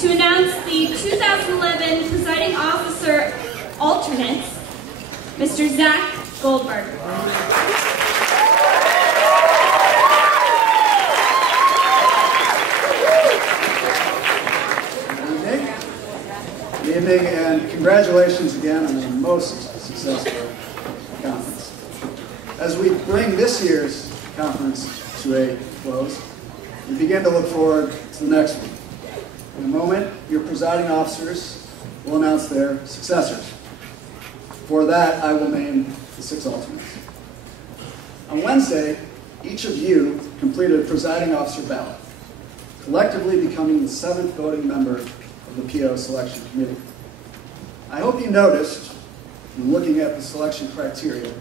to announce the 2011 Presiding Officer Alternates, Mr. Zach Goldberg. Good evening, and congratulations again on a most successful conference. As we bring this year's conference to a close, we begin to look forward to the next one. In a moment, your presiding officers will announce their successors. For that, I will name the 6 alternates. On Wednesday, each of you completed a presiding officer ballot, collectively becoming the 7th voting member of the PO selection committee. I hope you noticed, in looking at the selection criteria,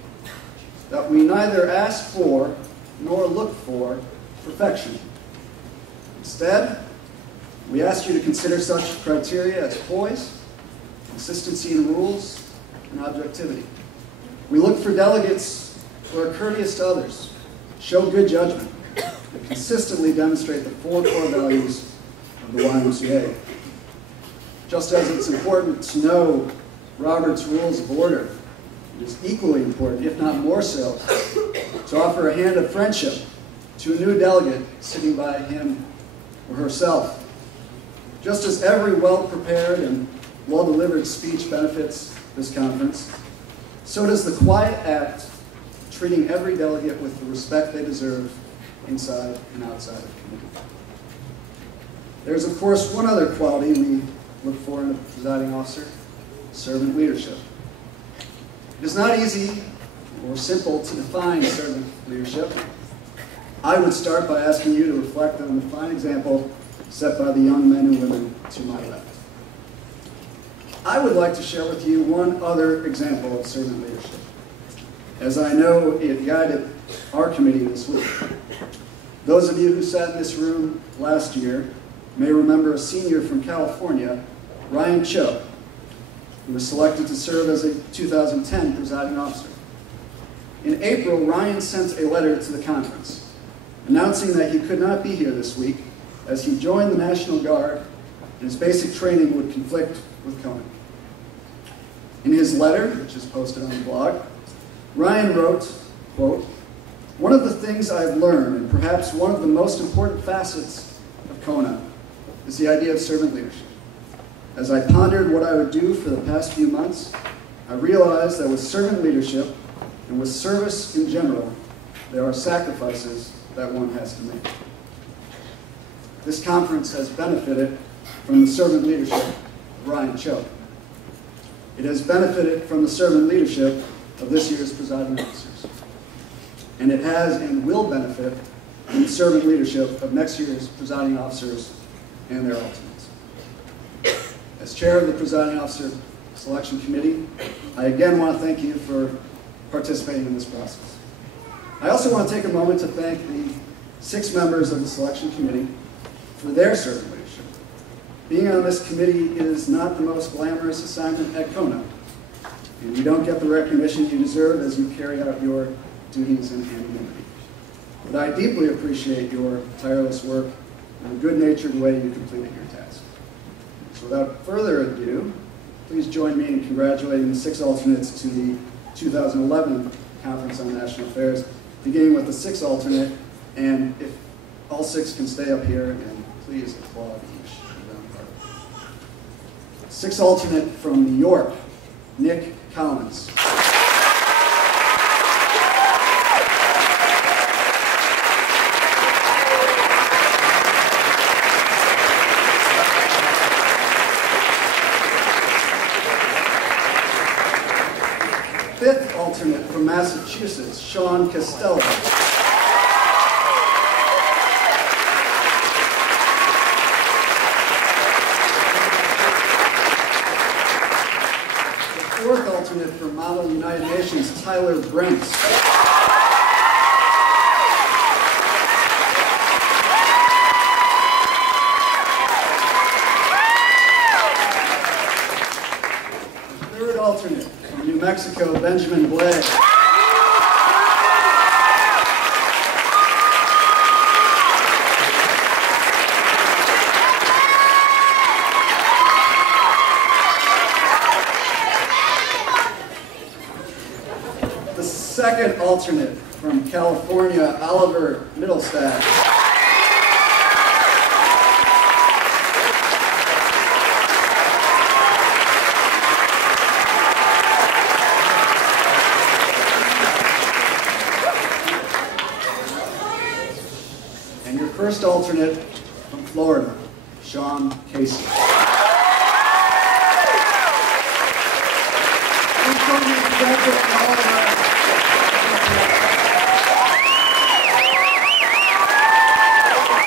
that we neither ask for nor look for perfection. Instead, we ask you to consider such criteria as poise, consistency in rules, and objectivity. We look for delegates who are courteous to others, show good judgment, and consistently demonstrate the 4 core values of the YMCA. Just as it's important to know Robert's Rules of Order, it is equally important, if not more so, to offer a hand of friendship to a new delegate sitting by him or herself. Just as every well-prepared and well-delivered speech benefits this conference, so does the quiet act of treating every delegate with the respect they deserve inside and outside of the committee. There's, of course, one other quality we look for in a presiding officer: servant leadership. It is not easy or simple to define servant leadership. I would start by asking you to reflect on the fine example set by the young men and women to my left. I would like to share with you one other example of servant leadership, as I know it guided our committee this week. Those of you who sat in this room last year may remember a senior from California, Ryan Cho, who was selected to serve as a 2010 presiding officer. In April, Ryan sent a letter to the conference announcing that he could not be here this week as he joined the National Guard and his basic training would conflict with CONA. In his letter, which is posted on the blog, Ryan wrote, quote, "One of the things I've learned, and perhaps one of the most important facets of CONA, is the idea of servant leadership. As I pondered what I would do for the past few months, I realized that with servant leadership and with service in general, there are sacrifices that one has to make." This conference has benefited from the servant leadership of Ryan Cho. It has benefited from the servant leadership of this year's presiding officers. And it has and will benefit from the servant leadership of next year's presiding officers and their alternates. As chair of the Presiding Officer Selection Committee, I again want to thank you for participating in this process. I also want to take a moment to thank the 6 members of the Selection Committee for their servant leadership. Being on this committee is not the most glamorous assignment at CONA, and you don't get the recognition you deserve as you carry out your duties in anonymity. But I deeply appreciate your tireless work and the good-natured way you completed your task. So without further ado, please join me in congratulating the 6 alternates to the 2011 Conference on National Affairs, beginning with the 6th alternate, and if all 6 can stay up here, and please applaud each of them. 6th alternate from New York, Nick Collins. 5th alternate from Massachusetts, Sean Costello. 4th alternate from Model United Nations, Tyler Brent. 3rd alternate from New Mexico, Benjamin Blay. 4th second alternate from California, Oliver Middlestad. And your first alternate from Florida, Sean Casey.